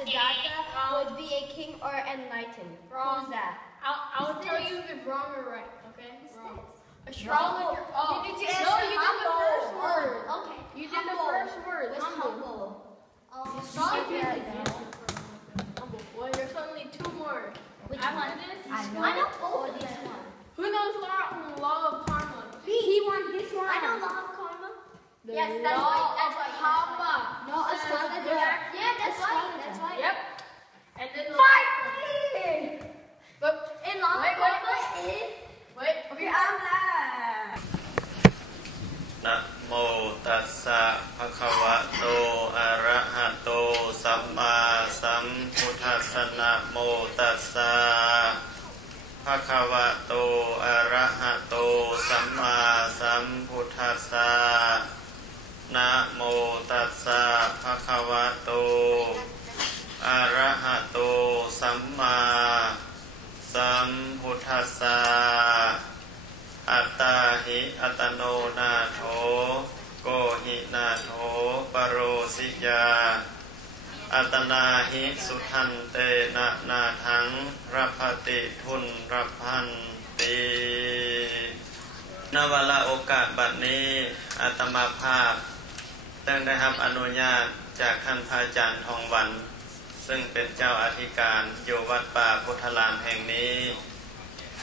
Siddhartha would be a king or enlightened. Wrong. Who's that? I'll tell you if it's wrong or right. Okay. Wrong. Astrologer. Oh. You did No, you did the first word. Okay. You did the first word. What's humble? Astrologer. Humble. Well, there's only two more. Which After one? this, I know both of them. who knows law of karma? He won this one. I know law of karma. Yes, that's right. That's right. Karma. No, astrologer. Yeah, that's right. That's right. Yep. And then Finally! But In law of karma is. wait. Okay, I'm live. นะโมตัสสะภะคะวะโตอะระหะโตสัมมาสัมพุทธัสสะนะโมตัสสะภะคะวะโตอะระหะโตสัมมาสัมพุทธัสสะนะโมตัสสะภะคะวะโตอะระหะโตสัมมาสัมพุทธัสสะอัตตาหิอัตโนนาโถโกหินาโถปโรสิยาอัตนาหิสุทันเตนะนาทังรัพติทุนรัพันติณวาระโอกาสบัดนี้อาตมาภาพได้รับอนุญาตจากท่านพระอาจารย์ทองวันซึ่งเป็นเจ้าอธิการอยู่วัดป่าพุทธลามแห่งนี้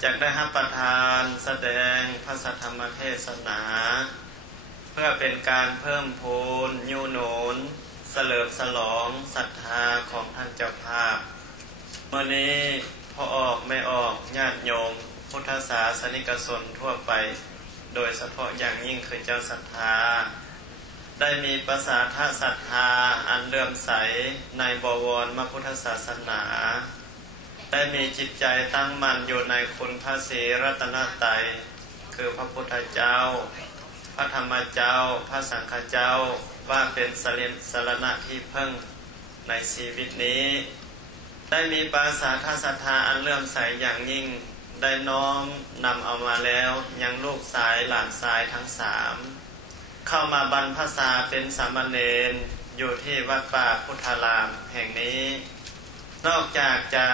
จากได้รับประทานแสดงพระสัทธรรมเทศนาเพื่อเป็นการเพิ่มพูนยูหนุนเสริมฉลองศรัทธาของท่านเจ้าภาพเมื่อนี้พอออกไม่ออกญาติโยมพุทธศาสนิกชนทั่วไปโดยเฉพาะอย่างยิ่งคือเจ้าศรัทธาได้มีประสาทศรัทธาอันเลื่อมใสในบวรพระพุทธศาสนาได้มีจิตใจตั้งมั่นอยู่ในคุณพระศรีรัตนตรัยคือพระพุทธเจ้าพระธรรมเจ้าพระสังฆเจ้าว่าเป็นสรณะที่พึ่งในชีวิตนี้ได้มีปราสาทศรัทธาอันเลื่อมใสอย่างยิ่งได้น้อมนำเอามาแล้วยังลูกชายหลานชายทั้งสามเข้ามาบรรพชาเป็นสามเณรอยู่ที่วัดป่าพุทธารามแห่งนี้นอกจากจะ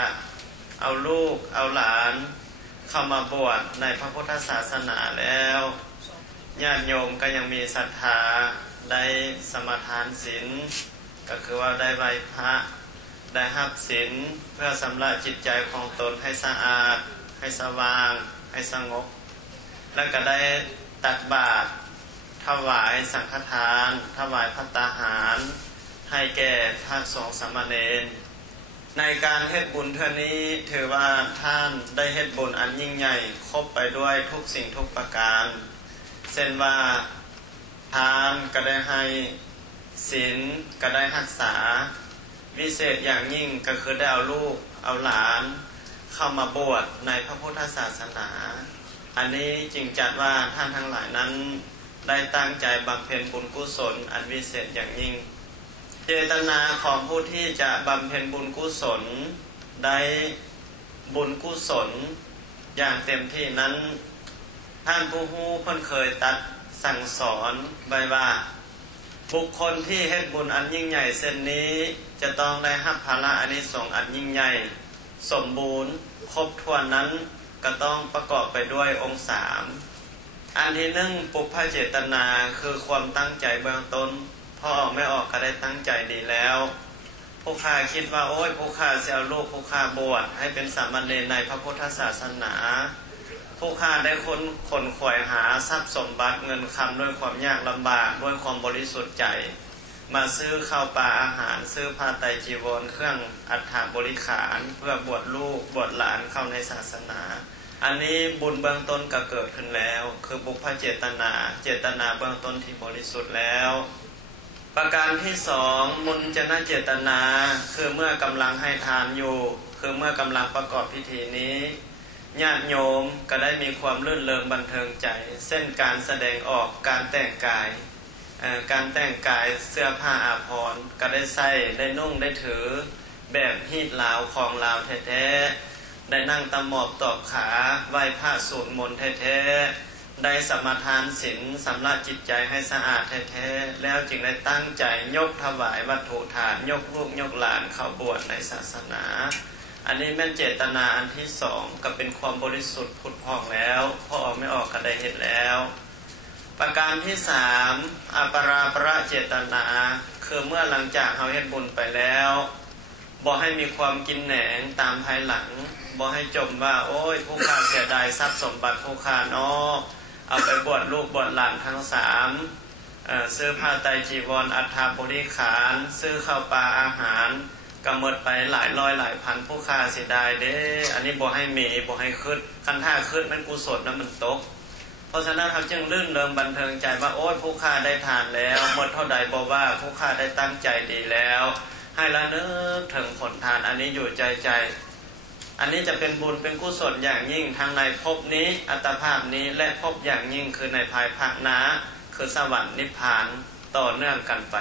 เอาลูกเอาหลานเข้ามาบวชในพระพุทธศาสนาแล้วญาติโยมก็ยังมีศรัทธาได้สมทานศีลก็คือว่าได้ไหว้พระได้รับศีลเพื่อสำระจิตใจของตนให้สะอาดให้สว่างให้สงบแล้วก็ได้ตักบาตรถวายสังฆทานถวายภัตตาหารให้แก่พระสงฆ์สามเณรในการเฮ็ดบุญเท่านี้ถือว่าท่านได้เฮ็ดบุญอันยิ่งใหญ่ครบไปด้วยทุกสิ่งทุกประการเช่นว่าทานก็ได้ให้ศีลก็ได้รักษาวิเศษอย่างยิ่งก็คือได้เอาลูกเอาหลานเข้ามาบวชในพระพุทธศาสนาอันนี้จึงจัดว่าท่านทั้งหลายนั้นได้ตั้งใจบำเพ็ญบุญกุศลอันวิเศษอย่างยิ่งเจตนาของผู้ที่จะบำเพ็ญบุญกุศลได้บุญกุศลอย่างเต็มที่นั้นท่านผู้ฮู้เพิ่นเคยตัดสั่งสอนไว้ว่าบุคคลที่เฮ็ดบุญอันยิ่งใหญ่เช่นนี้จะต้องได้รับภาระอานิสงส์อันยิ่งใหญ่สมบูรณ์ครบถ้วนนั้นก็ต้องประกอบไปด้วยองค์สามอันที่หนึ่งปุพพเจตนาคือความตั้งใจเบื้องต้นพอออกไม่ออกก็ได้ตั้งใจดีแล้วผู้ข้าคิดว่าโอ้ยผู้ข้าจะเอาลูกผู้ข้าบวชให้เป็นสามเณรในพระพุทธศาสนาผู้ข้าได้ขนขวายหาทรัพย์สมบัติเงินคำด้วยความยากลำบากด้วยความบริสุทธิ์ใจมาซื้อข้าวปลาอาหารซื้อผ้าไตรจีวรเครื่องอัฐบริขารเพื่อบวชลูกบวชหลานเข้าในศาสนาอันนี้บุญเบื้องต้นก็เกิดขึ้นแล้วคือบุพเพเจตนาเจตนาเบื้องต้นที่บริสุทธิ์แล้วประการที่สองมุญจนะเจตนาคือเมื่อกำลังให้ทานอยู่คือเมื่อกำลังประกอบพิธีนี้ญาติโยมก็ได้มีความรื่นเริงบันเทิงใจเส้นการแสดงออกการแต่งกายการแต่งกายเสื้อผ้าอาภรณ์ก็ได้ใส่ได้นุ่งได้ถือแบบฮีทลาวของลาวแท้ๆได้นั่งตะหมอบตอบขาไหว้พระสวดมนต์แท้ๆ ได้สมาทานศีลสำระจิตใจให้สะอาดแท้ๆแล้วจึงได้ตั้งใจยกถวายวัตถุทานยกลูกยกหลานเข้าบวชในศาสนาอันนี้แม่นเจตนาอันที่สองก็เป็นความบริสุทธิ์ผุดผ่องแล้วพอออกไม่ออกก็ได้เห็นแล้วประการที่สามอปราประเจตนาคือเมื่อหลังจากเราเฮ็ดบุญไปแล้วบ่ให้มีความกินแหนงตามภายหลังบ่ให้จมว่าโอ้ยผู้ข้าเสียดายทรัพย์สมบัติผู้ข้าเนาะเอาไปบวชลูกบวชหลานทั้งสามซื้อผ้าไตรจีวรอัฐบริขารซื้อข้าวปลาอาหารก็หมดไปหลายร้อยหลายพันผู้ข้าเสียดายเด้อันนี้บ่ให้มีบ่ให้ขึ้นคันท่าขึ้นมันกุศลนั้นมันตกเพราะฉะนั้นเขาจึงลื่นเริงบันเทิงใจว่าโอ้ยผู้ข้าได้ทานแล้วหมดเท่าใดบอกว่าผู้ข้าได้ตั้งใจดีแล้วให้ละนึกถึงผลทานอันนี้อยู่ใจอันนี้จะเป็นบุญเป็นกุศลอย่างยิ่งทั้งในภพนี้อัตภาพนี้และภพอย่างยิ่งคือในภายภาคหน้าคือสวรรค์นิพพานต่อเนื่องกันไป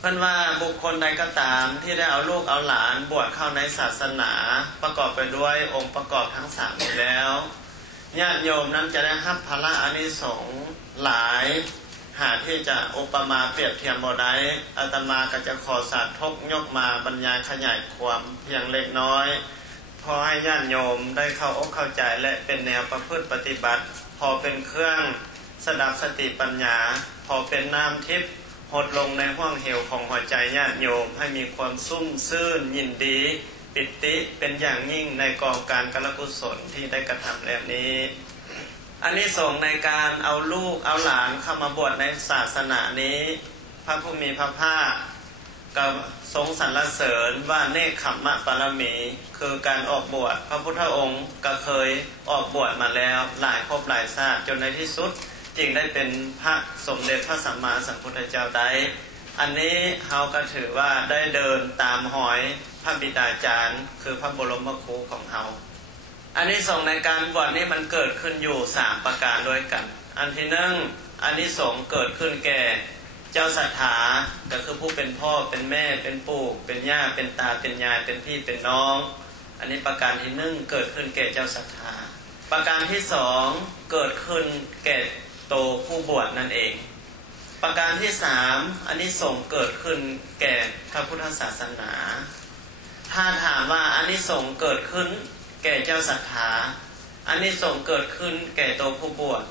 เพิ่นว่าบุคคลใดก็ตามที่ได้เอาลูกเอาหลานบวชเข้าในศาสนาประกอบไปด้วยองค์ประกอบทั้งสามนี้แล้วญาติโยมนั้นจะได้รับพละอานิสงส์หลายหาที่จะอุปมาเปรียบเทียบบ่ได้อาตมาก็จะขอสาธกยกมาบรรยายขยายความเพียงเล็กน้อยพอให้ญาติโยมได้เข้าอกเข้าใจและเป็นแนวประพฤติปฏิบัติพอเป็นเครื่องสดับสติปัญญาพอเป็นน้ำทิพย์หดลงในห้วงเหวของหัวใจญาติโยมให้มีความซุ่มซื่นยินดีปิติเป็นอย่างยิ่งในกองการกรกุศลที่ได้กระทำแล้วนี้อันนี้ส่งในการเอาลูกเอาหลานเข้ามาบวชในศาสนานี้พระผู้มีพระภาคก็ทรงสรรเสริญว่าเนกขัมมะปรมีคือการออกบวชพระพุทธองค์ก็เคยออกบวชมาแล้วหลายภพหลายชาติจนในที่สุดจึงได้เป็นพระสมเด็จพระสัมมาสัมพุทธเจ้าได้อันนี้เราก็ถือว่าได้เดินตามหอยพระบิดาจารย์คือพระบรมครูของเราอันนี้ส่งในการบวชนี้มันเกิดขึ้นอยู่3ประการด้วยกันอันที่หนึ่งอันนี้ส่งเกิดขึ้นแก่เจ้าศรัทธาก็คือผู้เป็นพ่อเป็นแม่เป็นปู่เป็นย่าเป็นตาเป็นยายเป็นพี่เป็นน้องอันนี้ประการที่หนึ่งเกิดขึ้นแก่เจ้าศรัทธาประการที่สองเกิดขึ้นแก่โตผู้บวชนั่นเองประการที่สามอันนี้ส่งเกิดขึ้นแก่พระพุทธศาสนาถ้าถามว่าอันนี้ส่งเกิดขึ้นแก่เจ้าศรัทธาอันนี้ส่งเกิดขึ้นแก่โตผู้บวช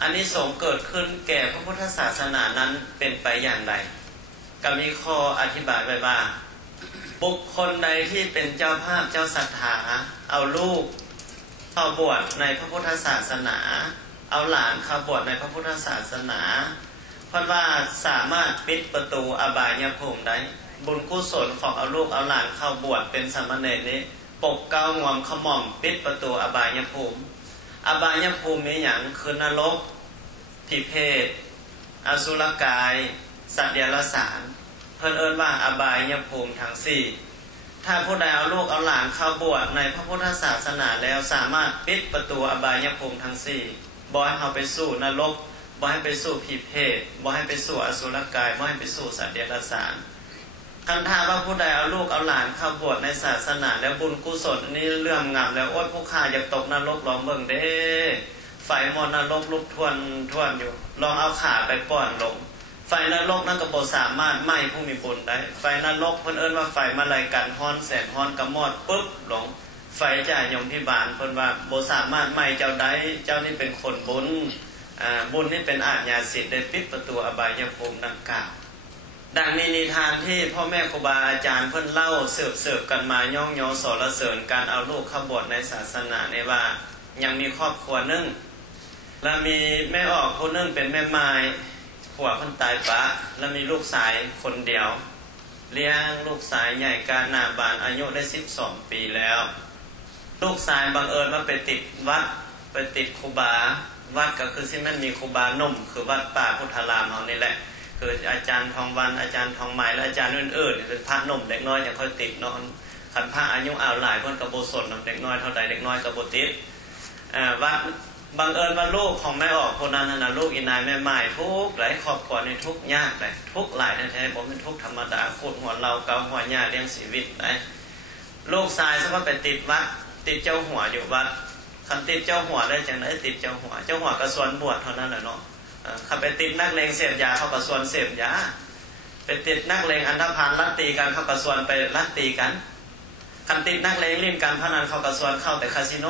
อันนี้ส่งเกิดขึ้นแก่พระพุทธศาสนานั้นเป็นไปอย่างไรก็มีข้ออธิบายไว้ว่าบุคคลใดที่เป็นเจ้าภาพเจ้าศรัทธาเอาลูกเข้าบวชในพระพุทธศาสนาเอาหลานเข้าบวชในพระพุทธศาสนาเพราะว่าสามารถปิดประตูอบายภูมิได้บุญกุศลของเอาลูกเอาหลานเข้าบวชเป็นสามเณรนี้ปกเกล้างวมขม่อมปิดประตูอบายภูมิอบายภูมิมีอย่างคือนรกผีเพศอสุรกายสัตว์เดรัจฉานเพิ่นเอิ้นว่าอบายภูมิทั้งสี่ถ้าผู้ใดเอาลูกเอาหลานเข้าบวชในพระพุทธศาสนาแล้วสามารถปิดประตูอบายภูมิทั้งสี่บ่ให้เฮาไปสู่นรกบ่ให้ไปสู่ผีเพศบ่ให้ไปสู่อสุรกายบ่ให้ไปสู่สัตว์เดรัจฉานคันถ้าว่าผู้ใดเอาลูกเอาหลานเข้าบวชในศาสนาแล้วบุญกุศลอันนี้เรื่องงามแล้วโอ๊ยผู้ข้าอยากตกนรกลองเบิ่งเด้ไฟมอดนรกลุกท่วนอยู่ลองเอาขาไปป้อนลงไฟนรกนั่นก็บ่สามารถไหม้ผู้มีบุญได้ไฟนรกเพิ่นเอิ้นว่าไฟมาลายกันฮ้อนแสนฮ้อนกระมอดปึ๊บลงไฟจ่ายมพิบาลเพิ่นว่าบ่สามารถไหม้เจ้าได้เจ้านี่เป็นคนบุญบุญนี่เป็นอาญาสิทธิ์ได้ปิดประตูอบายภูมิดังกล่าวดังนี้นิทานที่พ่อแม่ครูบาอาจารย์เพิ่นเล่าสืบกันมาย่องยอสรรเสริญการเอาลูกเข้าบวชในศาสนาในว่ายังมีครอบครัวนึงแล้วมีแม่ออกคนนึงเป็นแม่ไม้ผัวเพิ่นตายปะแล้วมีลูกชายคนเดียวเลี้ยงลูกชายใหญ่กาหน้าบานอายุได้12ปีแล้วลูกชายบังเอิญว่าไปติดวัดไปติดครูบาวัดก็คือที่มันมีครูบาหนุ่มคือวัดป่าพุทธารามเฮานี่แหละคืออาจารย์ทองวันอาจารย์ทองใหม่และอาจารย์อื่นๆเป็นพระหนุ่มเด็กน้อยอย่างค่อยติดเนาะคันพระอายุหลายเพิ่นก็บ่สนเด็กน้อยเท่าใดเด็กน้อยก็บ่ติดวัดบังเอิญว่าลูกของแม่ออกคนนั้นน่ะลูกอีนายแม่ไม้ทุกข์หลายครอบครัวนี่ทุกข์ยากเลยทุกข์หลายแท้ๆบ่เป็นทุกข์ธรรมดาขุดหัวเราเกาหัวหญ้าเลี้ยงชีวิตได้ลูกชายซะว่าไปติดวัดติดเจ้าหัวอยู่วัด คันติดเจ้าหัวได้จังได๋ติดเจ้าหัวก็ส่วนบวชเท่านั้นแหละเนาะคันไปติดนักเลงเสพยาเขาก็ส่วนเสพยาไปติดนักเลงอันธพาลลัทธิกันเขาก็ส่วนไปลัทธิกันคันติดนักเลงเล่นการพนันเขาก็ส่วนเข้าแต่คาสิโน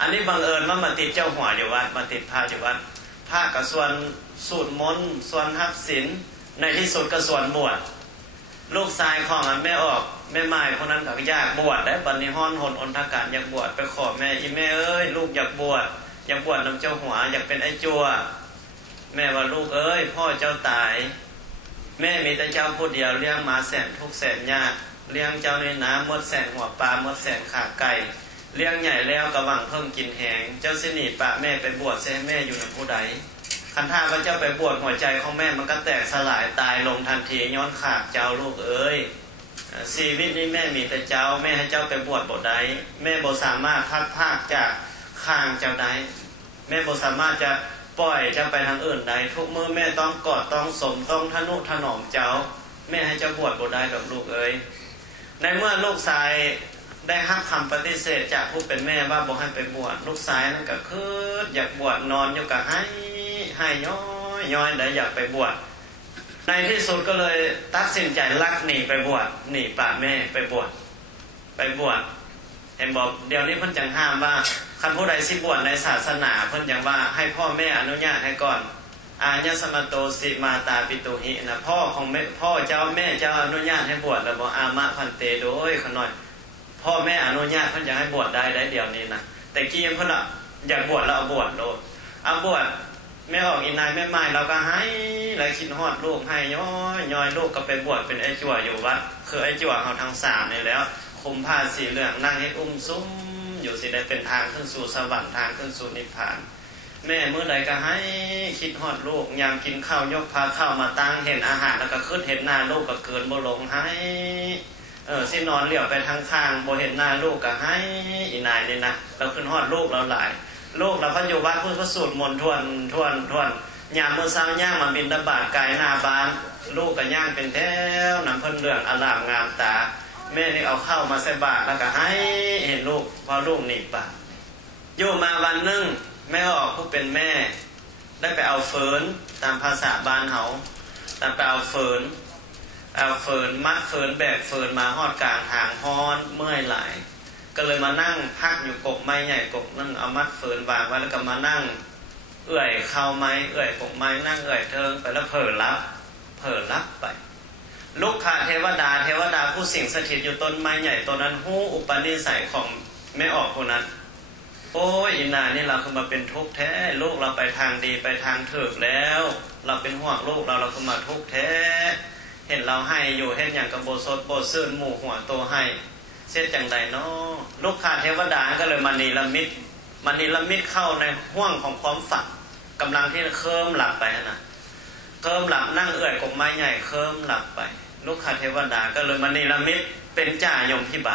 อันนี้บังเอิญว่ามาติดเจ้าหัวอยู่วัดมาติดพระอยู่วัดพระก็ส่วนสูตรมนต์ส่วนทักษิณในที่สุดก็ส่วนบวชลูกชายของแม่ออกแม่ไม้คนนั้นก็อยากบวชได้บัดนี้ฮ้อนหนอนทการอยากบวชไปขอแม่อีแม่เอ้ยลูกอยากบวชนำเจ้าหัวอยากเป็นไอ้จัวแม่ว่าลูกเอ้ยพ่อเจ้าตายแม่มีแต่เจ้าผู้เดียวเลี้ยงมาแสนทุกแสนยากเลี้ยงเจ้าในน้ำมดแสนหัวปลามดแสนขาไก่เลี้ยงใหญ่แล้วกระวังเพิ่มกินแหงเจ้าสิหนีปะแม่ไปบวชเสียแม่อยู่ในผู้ใดคันท่าว่าเจ้าไปบวชหัวใจของแม่มันก็แตกสลายตายลงทันทีย้อนขาดเจ้าลูกเอ้ยชีวิตนี้แม่มีแต่เจ้าแม่ให้เจ้าไปบวชบ่ได้แม่บ่สามารถพัดภาคจากข้างเจ้าได้แม่บ่สามารถจะปล่อยเจ้าไปทางอื่นได้ทุกมื้อแม่ต้องกอดต้องสมต้องทนุถนอมเจ้าแม่ให้เจ้าบวชบ่ได้ดอกลูกเอ้ยในเมื่อลูกชายได้รับคำปฏิเสธจากผู้เป็นแม่ว่าบ่ให้ไปบวชลูกชายนั่นก็คืออยากบวชนอนอยู่ก็ให้ย้อยได้อยากไปบวชในที่สุดก็เลยตัดสินใจลักหนีไปบวชหนีป่าแม่ไปบวชเห็นบอกเดี๋ยวนี้เพิ่นจังห้ามว่าคันผู้ใดสิบวชในศาสนาเพิ่นจังว่าให้พ่อแม่อนุญาตให้ก่อนอาญสมโตสิมาตาปิตุหินะพ่อของแม่พ่อเจ้าแม่เจ้าอนุญาตให้บวชแล้วบ่อามะพันเตโดยขน่อยพ่อแม่อนุญาตเพิ่นจะให้บวชได้เดี๋ยวนี้นะแต่กี้เพิ่นน่ะอยากบวชแล้วเอาบวชโลดเอาบวชแม่ออกอีนายแม่ไม้เราก็ให้แล้วคิดฮอดลูกให้ย้อยลูกก็ไปบวชเป็นไอ้จั่วอยู่วัดคือไอ้จั่วเฮาทั้ง3นี่แล้วคุมผ้าสีเหลืองนั่งให้ซุ้มอยู่สิได้เป็นทางขึ้นสู่สวรรค์ทางขึ้นสู่นิพพานแม่มื้อใดก็ให้คิดฮอดลูกยามกินข้าวยกพาข้าวมาตั้งเห็นอาหารแล้วก็ขึ้นเห็นหน้าลูกก็เกินบ่ลงให้สินอนเหลียวไปทางข้างบ่เห็นหน้าลูกก็ให้อีนายนี่นะเราขึ้นฮอดลูกเราหลายลูกเราก็อยู่วัดเพิ่นก็สวดมนต์ทวนยามมื้อเช้าย่างมาบิณฑบาตไกลหน้าบ้านลูกก็ย่างเป็นแถวนำเพิ่นเรื่องอลามงามตาแม่นี่เอาข้าวมาใส่บาตรแล้วก็ให้เห็นลูกพอลูกหนีบาตรอยู่มาวันนึงแม่ออกผู้เป็นแม่ได้ไปเอาเฟิร์นตามภาษาบ้านเฮาแต่ไปเอาเฟิร์นมัดเฟิร์นแบกเฟิร์นมาฮอดกลางทางฮ้อนเมื่อยหลายก็เลยมานั่งพักอยู่กกไม้ใหญ่กกนั่งเอามัดเฟิร์นวางไว้แล้วก็มานั่งเอื้อยเข้าไม้เอื้อยกกไม้นั่งเอื้อยเทิงไปแล้วเผลอรับไปลูกค้าเทวดาผู้สิงสถิตอยู่ต้นไม้ใหญ่ต้นนั้นฮู้อุปนิสัยของแม่ออกคนนั้นโอ้ยอีนานี่เราคือมาเป็นทุกข์แท้ลูกเราไปทางดีไปทางถูกแล้วเราเป็นห่วงลูกเราคือมาทุกข์แท้เห็นเราให้อยู่เห็นอย่างกับโบสถโบซื่นหมู่หัวโตให้เสียจังใดเนาะลูกค้าเทวดาก็เลยมานิรมิตเข้าในห่วงของความฝันกำลังที่เคลิ้มหลับไปนะเคลิ้มหลับนั่งเอื้อยกกไม้ใหญ่เคลิ้มหลับไปลูกค้าเทวดาก็เลยมานิรมิตเป็นจ่ายมพิบ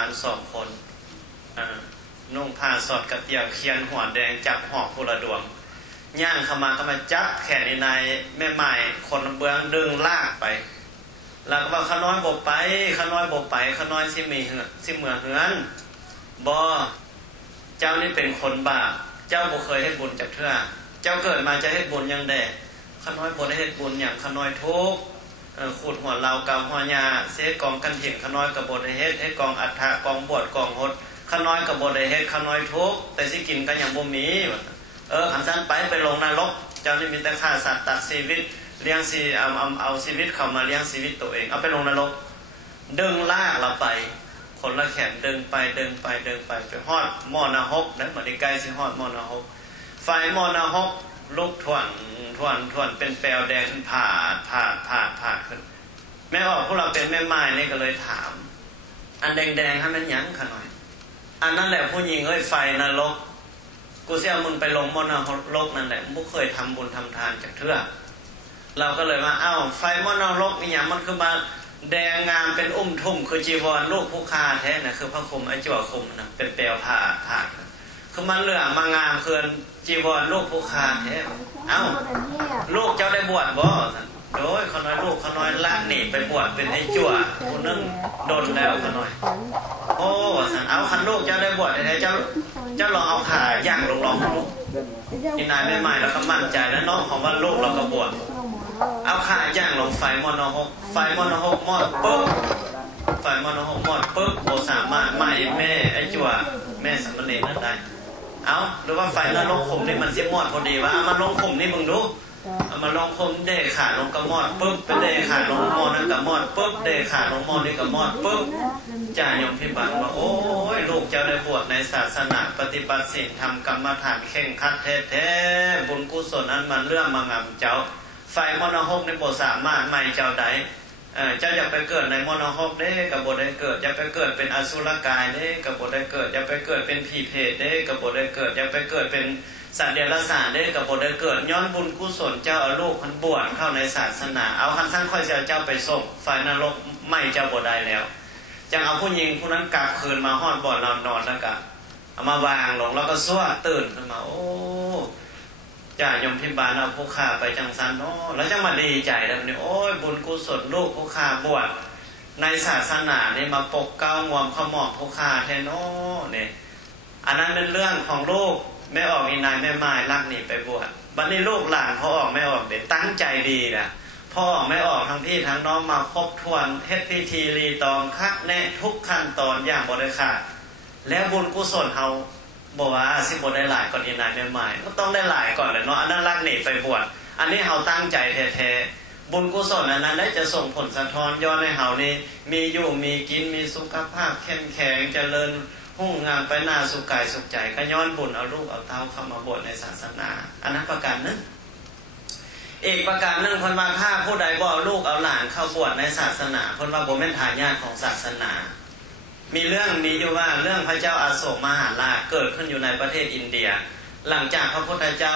าล2 คนนุ่งผ้าสอดกระเตียวเคียนหัวแดงจับหอกผู้ละดวงย่างเข้ามาจับแขนในแม่ไม้คนเบื้องดึงลากไปแล้วก็ว่าขน้อยบ่ไปขน้อยสิเมื่อเหือนบ่เจ้านี่เป็นคนบาปเจ้าบ่เคยเฮ็ดบุญจักเทื่อเจ้าเกิดมาจะเฮ็ดบุญยังแดขน้อยบ่ได้เฮ็ดบุญหยังขน้อยทุกข์ขุดหัวเรากำหัวหญ้าเสกองกันถิ่นขน้อยก็บ่ได้เฮ็ดให้กองอัฐะกองบวชกองหดขน้อยก็บ่ได้เฮ็ดขน้อยทุกข์แต่สิกินก็ยังบ่มีอันนั้นไปลงนรกเจ้านี่มีแต่ฆ่าสัตว์ตัดชีวิตเลี้ยงเอาชีวิตเข้ามาเลี้ยงชีวิตตัวเองเอาไปลงนรกดึงลากเราไปคนละแขนดึงไปไปฮอดมอนะฮกนะบ่ได้ใกล้สิฮอดมอนะฮกไฟมอนะฮกลุกท่วนเป็นแปลวแดงผาดขึ้นแม่ออกพวกเราเป็นแม่ไม้นี่ก็เลยถามอันแดงๆให้มันหยังขะหน่อยอันนั้นแหละผู้หญิงไฟนรกกูสิเอามึงไปลงมอนะฮกนั่นแหละบ่เคยทำบุญทำทานจักเทื่อเราก็เลยว่าไฟมอนะฮกนี่หยังมันคือมาแดงงามเป็นทุ่มคือจีวรลูกผู้คาแท้น่ะคือพระคลุมไอ้จั่วคลุมน่ะเป็นแปลวผ้าคือมันเหลืองมางามเกินจีวรลูกผู้คาแท้ลูกเจ้าได้บวชบ่โดยเขาน้อยลูกเขาน้อยละหนีไปบวชเป็นไอ้จั่วผู้นึงโดนแล้วเขาน้อย โอ้สันเอาคันลูกเจ้าได้บวชแท้ๆเจ้าลองเอาขาย่างลองลูกอีนายไม่ใหม่แล้วก็มั่นใจแล้วน้องของว่าลูกเราก็บวชเอาขาย่างลงไฟมอนหกไฟมอนหกมอดปุ๊บไฟมอนหกมอดปุ๊บโบสามารถไหม้แม่ไอ้จั่วแม่สามเณรนั่นได้เอาหรือว่าไฟนรกขุมนี่มันสิมอดพอดีว่าเอามาลงขุมนี่มึงดูเอามาลงขุมเดขาลงกระมอดปุ๊บไปเดขาลงมอนั่นกระมอดปุ๊บเดขาลงมอนี่กระมอดปุ๊บจ่ายมพิบัติว่าโอ้ยลูกเจ้าได้บวชในศาสนาปฏิบัติศีลทำกรรมฐานเข่งคัดแท้ๆบุญกุศลนั้นมันเรื่องมางำเจ้าไฟมรณะในโบสามารถไม่เจ้าใดเจ้าอยากไปเกิดในมรณะเด้กับบทได้เกิดอยากไปเกิดเป็นอสุรกายเด้กับบทได้เกิดอยากไปเกิดเป็นผีเพศเด้กับบทได้เกิดอยากไปเกิดเป็นสัตว์เดรัจฉานเด้กับบทได้เกิดย้อนบุญกุศลเจ้าเอาลูกพันบวชเข้าในศาสนาเอาคันสร้างค่อยเจ้าไปส่งไฟนรกไม่เจ้าบทได้แล้วจังเอาผู้หญิงผู้นั้นกลับคืนมาห้อนบ่อนนอนแล้วก็เอามาวางลงแล้วก็ซั่วตื่นขึ้นมาโอ้จ่ายมพิบาลเอาผู้ฆ่าไปจังสันเนาะแล้วจังมาดีใจแล้วนี่โอ้ยบุญกุศลลูกผู้ฆ่าบวชในศาสนานี่มาปกเก้างวมขมอกผู้ฆ่าแทนเนาะเนี่ยอันนั้นเป็นเรื่องของลูกไม่ออกอีนายแม่ไม้รักหนีไปบวชบัดนี้ลูกหลานพอออกไม่ออกเด็ดตั้งใจดีนะพ่อออกไม่ออกทั้งพี่ทั้งน้องมาครบถ้วนเฮ็ดพิธีรีตองคักแน่ทุกขั้นตอนอย่างบริขาดแล้วบุญกุศลเฮาบอกว่าสิบได้หลายก่อนอีนายแม่ไม้ก็ต้องได้หลายก่อนเลยเนาะอันนั้นรักหนีไปบวชอันนี้เฮาตั้งใจแท้ๆบุญกุศลอันนั้นได้จะส่งผลสะท้อนย้อนให้เฮานี่มีอยู่มีกินมีสุขภาพเข้มแข็งเจริญหุ่งงามไปหน้าสุขกายสุขใจก็ย้อนบุญเอาลูกเอาเต้าเข้ามาบวชในศาสนาอันนั้นประการนึงอีกประการนึงคนมาฆ่าผู้ใดบ่เอาลูกเอาหลานเข้าบวชในศาสนาคนว่าบ่แม่นทายาทของศาสนามีเรื่องมีอยู่ว่าเรื่องพระเจ้าอาโศกมหาราชเกิดขึ้นอยู่ในประเทศอินเดียหลังจากพระพุทธเจ้า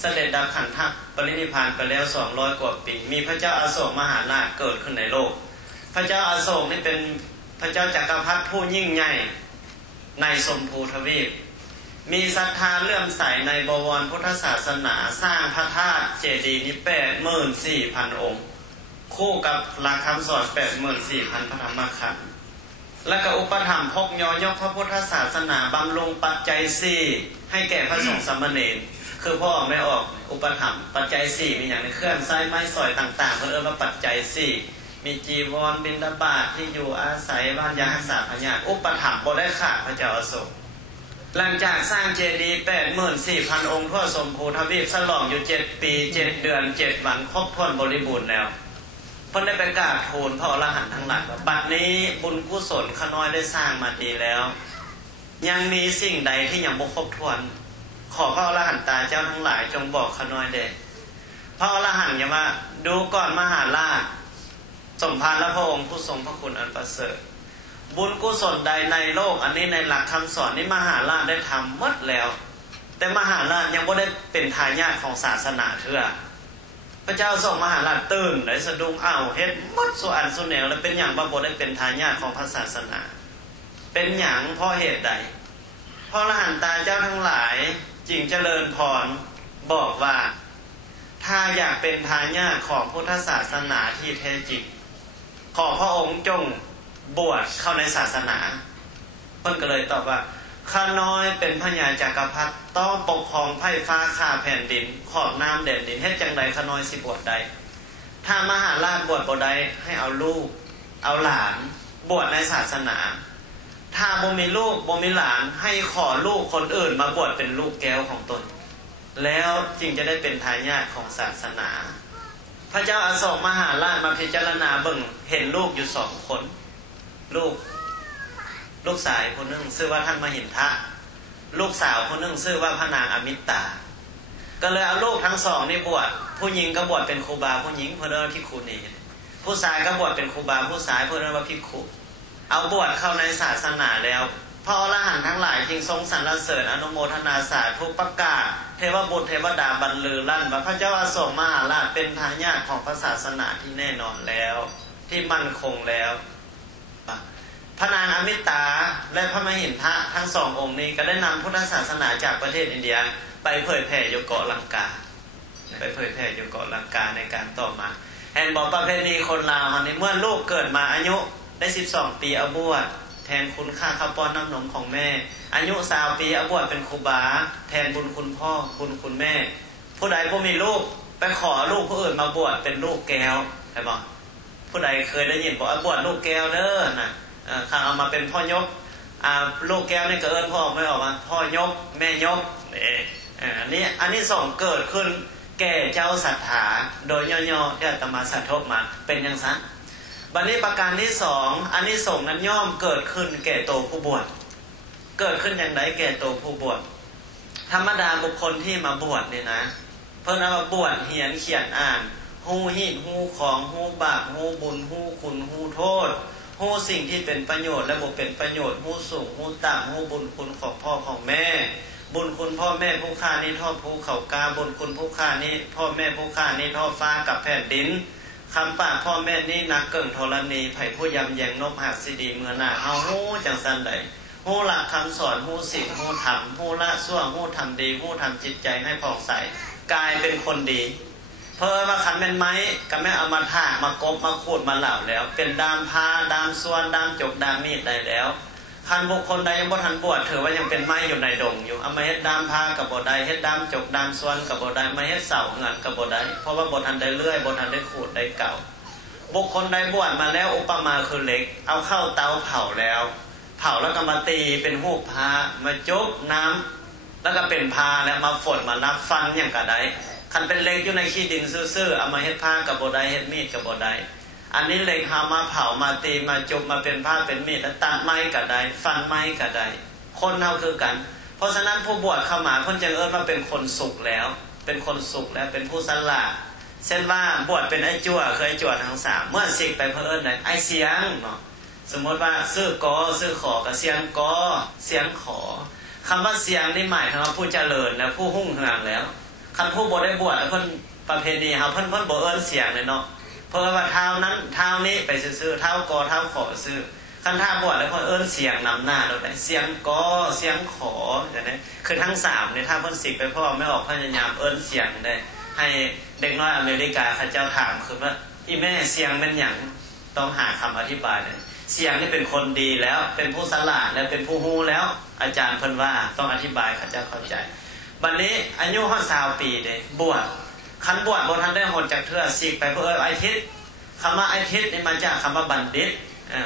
เสด็จดับขันธปรินิพพานไปแล้ว200กว่าปีมีพระเจ้าอาโศกมหาราชเกิดขึ้นในโลกพระเจ้าอาโศกนี่เป็นพระเจ้าจักรพรรดิผู้ยิ่งใหญ่ในชมพูทวีปมีศรัทธาเลื่อมใสในบวรพุทธศาสนาสร้างพระธาตุเจดีย์นี้ 84,000 องค์คู่กับหลักคำสอน 84,000 พระธรรมขันธ์และก็อุปถัมภ์พกยอยกพระพุทธศาสนาบำรุงปัจจัย4ให้แก่พระสงฆ์สามเณรคือพ่อไม่ออกอุปถัมภ์ปัจจัย4มีอย่างในเครื่องไส้ไม้สอยต่างๆเพิ่นว่าปัจจัย4มีจีวรบิณฑบาตที่อยู่อาศัยบ้านยารักษาพญาอุปถัมภ์บ่ได้ขาดพระเจ้าอาโศกหลังจากสร้างเจดีย์ 84,000 องค์ทั่วชมพูทวีปฉลองอยู่7 ปี 7 เดือน 7 วันครบถ้วนบริบูรณ์แล้วเพิ่นได้ไปกราบทูลพระอรหันต์ทั้งหลายว่าบัดนี้บุญกุศลข้าน้อยได้สร้างมาดีแล้วยังมีสิ่งใดที่ยังบ่ครบถ้วนขอพระอรหันตาเจ้าทั้งหลายจงบอกข้าน้อยเด้พระอรหันต์อย่ามาดูก่อนมหาราชสมภารพระองค์ผู้ทรงพระคุณอันประเสริฐบุญกุศลใดในโลกอันนี้ในหลักคำสอนนี้มหาราชได้ทำหมดแล้วแต่มหาราชยังบ่ได้เป็นทายาทของศาสนาเถื่อพระเจ้าทรงมหาราชตื่นได้สะดุ้งอ้าวเฮ็ดหมดส่วนสุแนวแล้วเป็นอย่างบ่ได้เป็นทายาทของพระศาสนาเป็นอย่างเพราะเหตุใดเพราะอรหันตาเจ้าทั้งหลายจึงเจริญพรบอกว่าถ้าอยากเป็นทายาทของพุทธศาสนาที่แท้จริงขอพระองค์จงบวชเข้าในศาสนาเพิ่นก็เลยตอบว่าข้าน้อยเป็นพญาจักรพรรดิต้องปกครองไพร่ฟ้าข้าแผ่นดินขอบน้ำแดนดินเฮ็ดจังใดข้าน้อยสิบวชใดถ้ามหาราชบวชบ่ได้ให้เอาลูกเอาหลานบวชในศาสนาถ้าบ่มีลูกบ่มีหลานให้ขอลูกคนอื่นมาบวชเป็นลูกแก้วของตนแล้วจึงจะได้เป็นทายาทของศาสนาพระเจ้าอโศกมหาราชมาพิจารณาเบิ่งเห็นลูกอยู่2 คนลูกสายคนนึงชื่อว่าท่านมหินทะลูกสาวคนนึงชื่อว่าพระนางอมิตตาก็เลยเอาลูกทั้ง2นี่บวชผู้หญิงก็บวชเป็นครูบาผู้หญิงเพิ่นเรียกว่าภิกขุณีผู้ชายก็บวชเป็นครูบาผู้ชายเพิ่นเรียกว่าภิกขุเอาบวชเข้าในศาสนาแล้วพระอรหันต์ทั้งหลายจึงทรงสรรเสริญอนุโมทนาสาธุประกาศเทวบุตรเทวดาบรรลือลั่นว่าพระเจ้าอโศกมหาราชเป็นทายาทของพระศาสนาที่แน่นอนแล้วที่มั่นคงแล้วพระนางอมิตาและพระมหินทะทั้ง2 องค์นี้ก็ได้นำพุทธศาสนาจากประเทศอินเดียไปเผยแผ่อยู่เกาะลังกาในการต่อมาแห่งบอกประเพณีคนลาวนี่เมื่อลูกเกิดมาอายุได้12 ปีเอาบวช แทนคุณค่าข้าวป้อนน้ำนมของแม่อายุ20 ปีเอาบวชเป็นครูบาแทนบุญคุณพ่อบุญคุณแม่ผู้ใดผู้มีลูกไปขอลูกผู้อื่นมาบวชเป็นลูกแก้วใช่ปะผู้ใดเคยได้ยินบอกบวชลูกแก้วเด้อนะข้าเอามาเป็นพ่อยกลูกแก้วนี่ก็เอิ้นพ่อไม่ออกมาพ่อยกแม่ยกอันนี้ส่งเกิดขึ้นแก่เจ้าศรัทธาโดยย่อๆที่อาตมาสาธบมาเป็นอย่างนั้นบัดนี้ประการที่2อันนี้ส่งนั้นย่อมเกิดขึ้นแก่โตผู้บวชเกิดขึ้นอย่างไรแก่โตผู้บวชธรรมดาบุคคลที่มาบวชเนี่ยนะเพิ่นเอามาบวชเขียนอ่านฮู้หินฮู้ของฮู้บาปฮู้บุญฮู้คุณฮู้โทษฮู้สิ่งที่เป็นประโยชน์และบ่เป็นประโยชน์ฮู้สูงฮู้ต่ำฮู้บุญคุณของพ่อของแม่บุญคุณพ่อแม่ผู้ฆ่านี้ทอดภูเขากาบุญคุณผู้ฆ่านี้พ่อแม่ผู้ฆ่านี้ทอดฟ้ากับแผ่นดินคำปากพ่อแม่นี้นักเกิ่งธรณีไผ่ผู้ยำแยงนบหักสิดีเมื่อหน้าเฮาฮู้จังสันใดฮู้หลักคำสอนฮู้ศีลฮู้ธรรมฮู้ละชั่วฮู้ทำดีฮู้ทำจิตใจให้ผ่องใสกายเป็นคนดีเพราะว่าคันเป็นไม้ก็ไม่เอามาถากมากบมาขูดมาเหล่าแล้วเป็นดามพาดามส่วนดามจกดามมีดได้แล้วคันบุคคลใดยังบ่ทันบวชถือว่ายังเป็นไม้อยู่ในดงอยู่เอามาเฮ็ดดามพากับบ่ได้เฮ็ดดามจกดามส่วนกับบ่ได้มาเฮ็ดเสาเงินกับบ่ได้เพราะว่าบ่ทันได้เลื่อยบ่ทันได้ขูดได้เก่าบุคคลใดบวชมาแล้วอุปมาคือเหล็กเอาเข้าเตาเผาแล้วเผาแล้วก็มาตีเป็นหูปพามาจุบน้ำแล้วก็เป็นพาแล้วมาฝนมานับฟันอย่างกะได้คันเป็นเหล็กอยู่ในขี้ดินซื่อๆเอามาเฮ็ดผ้ากับบ่ได้เฮ็ดมีดกับบ่ได้อันนี้เหล็กหามาเผามาตีมาจุบมาเป็นผ้าเป็นมีดแล้วตัดไม้กะได้ฟันไม้กะได้คนเฮาคือกันเพราะฉะนั้นผู้บวชเข้ามาเพิ่นจึงเอิ้นว่าเป็นคนสุขแล้วเป็นคนสุขแล้วเป็นผู้สละเช่นว่าบวชเป็นไอ้จั่วเคยจั่วทั้ง3เมื่อสิกไปเพิ่นเอิ้นได้ไอ้เสียงเนาะสมมติว่าซื้อกอซื้อขอกับเสียงกอเสียงขอคำว่าเสียงนี่หมายถึงว่าผู้เจริญแล้วผู้หุ่งเหืองแล้วคันผู้บ่ได้บวชแล้วเพิ่นประเพณีเฮาเพิ่นบ่เอิ้นเสียงเลยเนาะเพราะว่าเท้านั้นเท้านี้ไปซื่อๆเท้ากอเท้าขอซื่อคันถ้าบวชแล้วเพิ่นเอิ้นเสียงนำหน้าแล้วได้เสียงกอเสียงขออย่างนี้คือทั้ง3นี่ถ้าเพิ่นสิกไปพ่อไม่ออกพยายามเอิ้นเสียงได้ให้เด็กน้อยอเมริกาเขาเจ้าถามคือว่าอีแม่เสียงเป็นหยังต้องหาคำอธิบายเลยเสียงนี่เป็นคนดีแล้วเป็นผู้สละแล้วเป็นผู้ฮู้แล้วอาจารย์เพิ่นว่าต้องอธิบายเขาเจ้าเข้าใจบัดนี้อายุฮอด20 ปีเด้บวชคันบวชบ่ทันได้หดจากเทื่อสิกไปเพื่อไอ้ทิศคำว่าไอ้ทิศนี่มาจากคำว่าบัณฑิต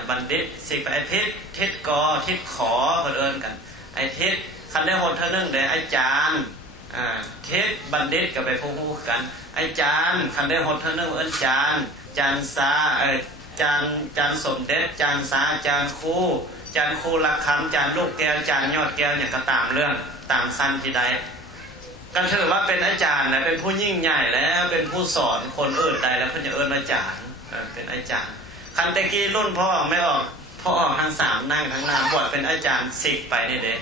บัณฑิตสิกไปไอ้ทิศทิศกอทิศขอเพิ่นเอิ้นกันไอ้ทิศคันได้หดเท่านึงได้อาจารย์ทิศบัณฑิตก็ไปผู้ฮู้กันอาจารย์คันได้หดเท่านึงเอิ้นอาจารย์จารย์ซาจานสมเด็จจานสาจานครูละคำจานลูกแก้วจานยอดแก้วอย่างก็ตามเรื่องตามสั้นที่ใดก็ถือว่าเป็นอาจารย์และเป็นผู้ยิ่งใหญ่แล้วเป็นผู้สอนคนอื่นใดแล้วเพิ่นจะเอิ้นอาจารย์เป็นอาจารย์คันตะกี้รุ่นพ่อไม่ออกพ่อออกทั้ง3นั่งทั้งหน้าบวชเป็นอาจารย์สิกไปนี่เด้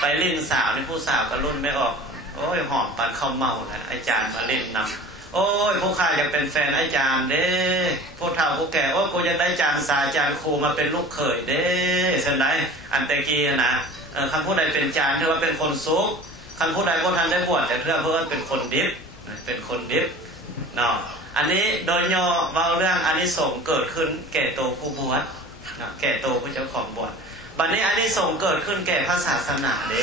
ไปลิ้นสาวนี่ผู้สาวก็รุ่นไม่ออกโอ้ยหอมปันเข้าเมาแล้วอาจารย์มาเล่นนำโอ้ยผู้ข้าอยากเป็นแฟนอาจารย์เด้ผู้เฒ่าผู้แก่โอ้ยกูจะได้อาจารย์สาอาจารย์ครูมาเป็นลูกเขยเด้เช่นไรอันตะกี้นะคำผู้ใดเป็นอาจารย์ถือว่าเป็นคนสุขคำผู้ใดบ่ทันได้บวชแต่เพื่อเป็นคนดิบเป็นคนดิบเนาะอันนี้โดยย่อเว้าเรื่องอานิสงส์เกิดขึ้นแก่โตผู้บวชนะแก่โตผู้เจ้าของบวชบัดนี้อานิสงส์เกิดขึ้นแก่พระศาสนาเด้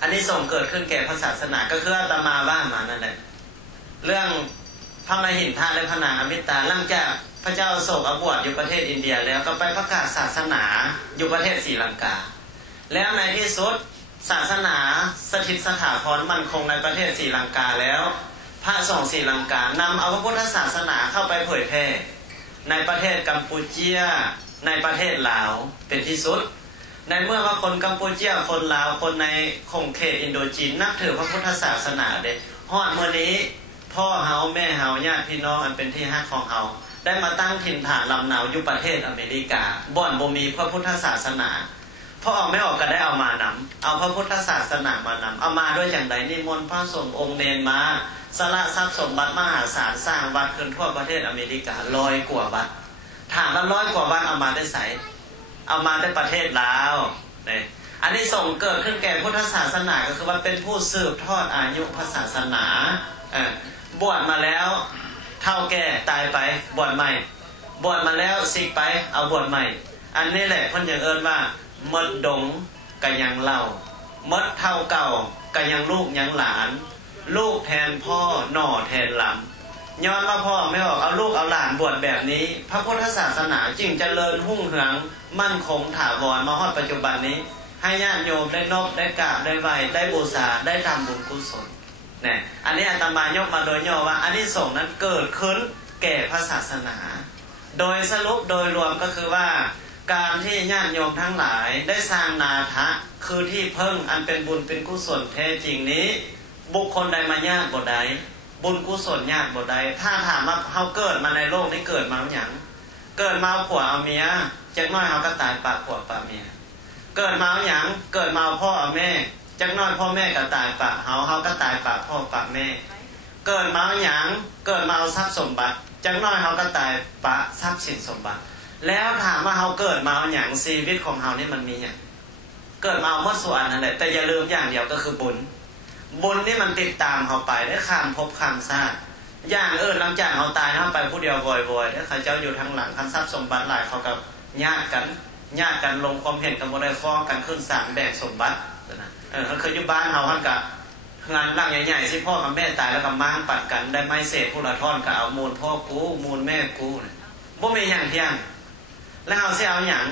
อานิสงส์เกิดขึ้นแก่พระศาสนาก็คืออาตมาว่ามานั่นแหละเรื่องพระมหินทาและพระนางอมิตาหลังจากพระเจ้าอโศกบวชอยู่ประเทศอินเดียแล้วก็ไปประกาศศาสนาอยู่ประเทศศรีลังกาแล้วในที่สุดศาสนาสถิตสถาพรมั่นคงในประเทศศรีลังกาแล้วพระสงฆ์ศรีลังกานำเอาพระพุทธศาสนาเข้าไปเผยแพร่ในประเทศกัมพูเชียในประเทศลาวเป็นที่สุดในเมื่อว่าคนกัมพูเชียคนลาวคนในคงเขตอินโดจีนนับถือพระพุทธศาสนาเด้ฮอดมื้อนี้พ่อเฮาแม่เฮาญาติพี่น้องอันเป็นที่ฮักของเฮาได้มาตั้งถิ่นฐานลำเนาอยู่ประเทศอเมริกาบ่อนบ่มีพระพุทธศาสนาพ่อออกไม่ออกก็ได้เอามานำเอาพระพุทธศาสนามานำเอามาด้วยอย่างไรนิมนต์พระสงฆ์องค์เนรมาสละทรัพย์สมบัติมหาศาลสร้างวัดขึ้นทั่วประเทศอเมริกา100 กว่าวัดถามว่า100 กว่าวัดเอามาได้ไสเอามาได้ประเทศลาวนี่อันนี้ส่งเกิดขึ้นแก่พุทธศาสนาก็คือว่าเป็นผู้สืบทอดอายุพระศาสนาบวชมาแล้วเฒ่าแก่ตายไปบวชใหม่บวชมาแล้วสิกไปเอาบวชใหม่ อันนี้แหละเพิ่นยังเอิ้นว่ามดดงก็ยังเล่ามดเท่าเก่าก็ยังลูกยังหลานลูกแทนพ่อหน่อแทนหลำย้อนว่าพ่อไม่ออกเอาลูกเอาหลานบวชแบบนี้พระพุทธศาสนาจึงเจริญรุ่งเรืองมั่นคงถาวรมาฮอดปัจจุบันนี้ให้ญาติโยมได้นบได้กราบได้ไหว้ได้บูชาได้ทำบุญกุศลเนี่ยอันนี้อาตมายกมาโดยย่อว่าอานิสงส์นั้นเกิดขึ้นแก่พระศาสนาโดยสรุปโดยรวมก็คือว่าการที่ญาติโยมทั้งหลายได้สร้างนาทะคือที่พึ่งอันเป็นบุญเป็นกุศลแท้จริงนี้บุคคลใดมาญาติบ่ใดบุญกุศลญาติบ่ใดถ้าถามว่าเฮาเกิดมาในโลกนี้เกิดมาหยังเกิดมาผัวเอาเมียจักน้อยเฮาก็ตายปากผัวปากเมียเกิดมาหยังเกิดมาพ่อเอาแม่จักน้อยพ่อแม่ก็ตายปากเฮาก็ตายปากพ่อปากแม่เกิดมาหยังเกิดมาเอาทรัพย์สมบัติจักน้อยเฮาก็ตายปากทรัพย์สินสมบัติแล้วถามว่าเฮาเกิดมาหยังชีวิตของเฮานี่มันมีหยังเกิดมาหมดส่วนนั่นแหละแต่อย่าลืมอย่างเดียวก็คือบุญนี่มันติดตามเขาไปได้ข้ามภพข้ามชาติอย่างหลังจากเขาตายเขาไปผู้เดียวบ่อยๆแล้วเขาเจ้าอยู่ทางหลังคันทรัพย์สมบัติหลายเขากับญาติกันลงความเห็นกันบ่ได้ฟ้องกันขึ้นศาลแบ่งสมบัตินะเขาเคยอยู่บ้านเขาท่านกับงานหลังใหญ่ๆสิพ่อกับแม่ตายแล้วก็ม้างปัดกันได้ไม้เศษผู้ละท่อนก็เอามูลพ่อกูมูลแม่กูบ่มีอย่างเที่ยงแล้วเขาสิเอาอย่าง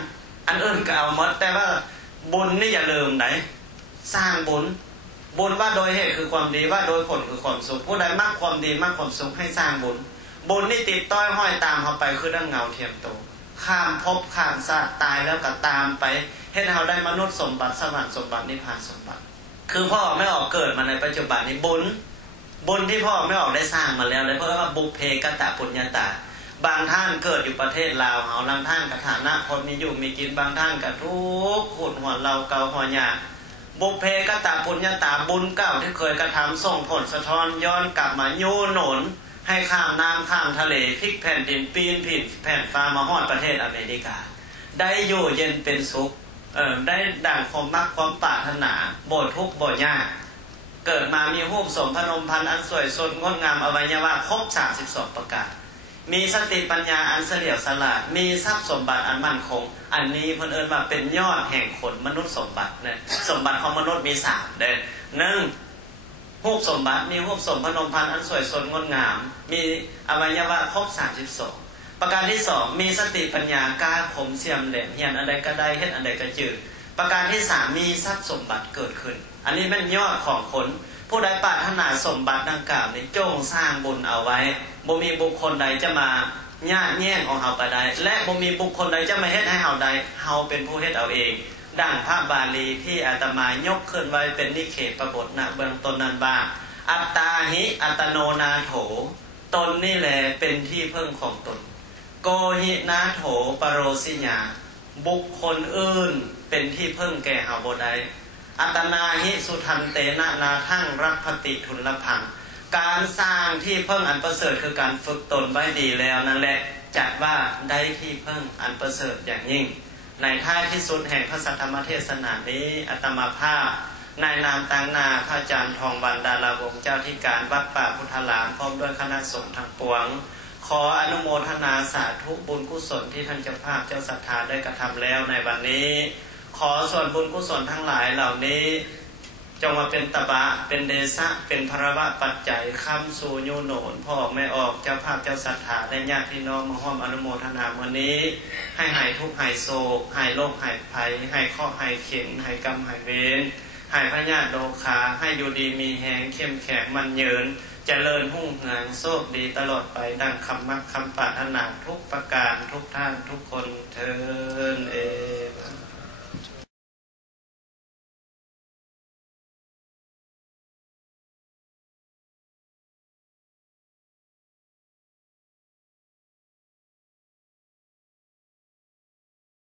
อันอื่นก็เอาหมดแต่ว่าบุญนี่อย่าลืมไหนสร้างบุญว่าโดยเหตุคือความดีว่าโดยผลคือความสุขผู้ใดมากความดีมากความสุขให้สร้างบุญนี่ติดต้อยห้อยตามเขาไปคือดังเงาเทียมโตข้ามภพข้ามชาติตายแล้วก็ตามไปให้เราได้มนุษย์สมบัติสวรรค์สมบัตินิพพานสมบัติคือพ่อไม่ออกเกิดมาในปัจจุบันนี้บุญที่พ่อไม่ออกได้สร้างมาแล้วเลยเพราะว่าบุพเพกตปุญญาตาบางท่านเกิดอยู่ประเทศลาวเอาบางท่านกฐานะคนมีอยู่มีกินบางท่านก็ทุกข์ขุดหัวเราเกาหัวหยาบุพเพกตปุญญาตาบุญเก่าที่เคยกระทำส่งผลสะท้อนย้อนกลับมาโยหนุนให้ข้ามน้ำข้ามทะเลพลิกแผ่นดินปีนผิดแผ่นฟ้ามาฮอดประเทศอเมริกาได้อยู่เย็นเป็นสุขได้ดั่งความมักความปรารถนาบ่ทุกข์บ่ยากเกิดมามีรูปสมพนมพันธ์อันสวยสดงดงามอวัยวะครบ32ประการมีสติปัญญาอันเฉลียวฉลาดมีทรัพย์สมบัติอันมั่นคงอันนี้เพิ่นเอิ้นว่าเป็นยอดแห่งผลมนุษย์สมบัตินะสมบัติของมนุษย์มี3เด้อ1รูปสมบัติมีรูปสมพนมพันธ์อันสวยสดงดงามมีอวัยวะครบ32ประการที่2มีสติปัญญากล้าคมเสียมแหลมเฮียนอันใดก็ได้เฮ็ดอันใดก็จืดประการที่3มีทรัพย์สมบัติเกิดขึ้นอันนี้เป็นยอดของผลผู้ใดปรารถนาสมบัติดังกล่าวนี้จงสร้างบุญเอาไว้บ่มีบุคคลใดจะมาญาติแย่งของเฮาไปได้และบ่มีบุคคลใดจะมาเฮ็ดให้เฮาได้เฮาเป็นผู้เฮ็ดเอาเองดังพระบาลีที่อาตมายกขึ้นไว้เป็นนิเขปบทณเบื้องต้นนั้นว่าอัตตาหิอัตโนนาโถตนนี่แหละเป็นที่พึ่งของตนโกหินาโถปโรสิญาบุคคลอื่นเป็นที่พึ่งแก่เฮาบ่ได้อัตนาหิสุทันเตนะนาทั่งรักพติทุนละพังการสร้างที่พึ่งอันประเสริฐคือการฝึกตนไว้ดีแล้วนั่นแหละจัดว่าได้ที่พึ่งอันประเสริฐอย่างยิ่งในท้ายที่สุดแห่งพระสัทธรรมเทศนานี้อาตมาภาพในนามต่างนาพระอาจารย์ทองวันดาราวงศ์เจ้าที่การวัดป่าพุทธารามพร้อมด้วยคณะสงฆ์ทั้งปวงขออนุโมทนาสาธุบุญกุศลที่ท่านเจ้าภาพเจ้าศรัทธาได้กระทำแล้วในวันนี้ขอส่วนบุญกุศลทั้งหลายเหล่านี้จงมาเป็นตบะเป็นเดชะเป็นภรวะปัจจัยค้ำสู่โยโหนพ่อไม่ออกเจ้าภาพเจ้าศรัทธาและญาติพี่น้องมาร่วมอนุโมทนาวันนี้ให้หายทุกข์หายโศกหายโรคหายภัยให้เคราะห์หายเข็ญหายกรรมหายเวรหายพยาธิโรคาให้อยู่ดีมีแรงเข้มแข็งมั่นยืนเจริญหุ่งเหืองโชคดีตลอดไปดังคำมักคำปรารถนาทุกประการทุกท่านทุกคนเทอญ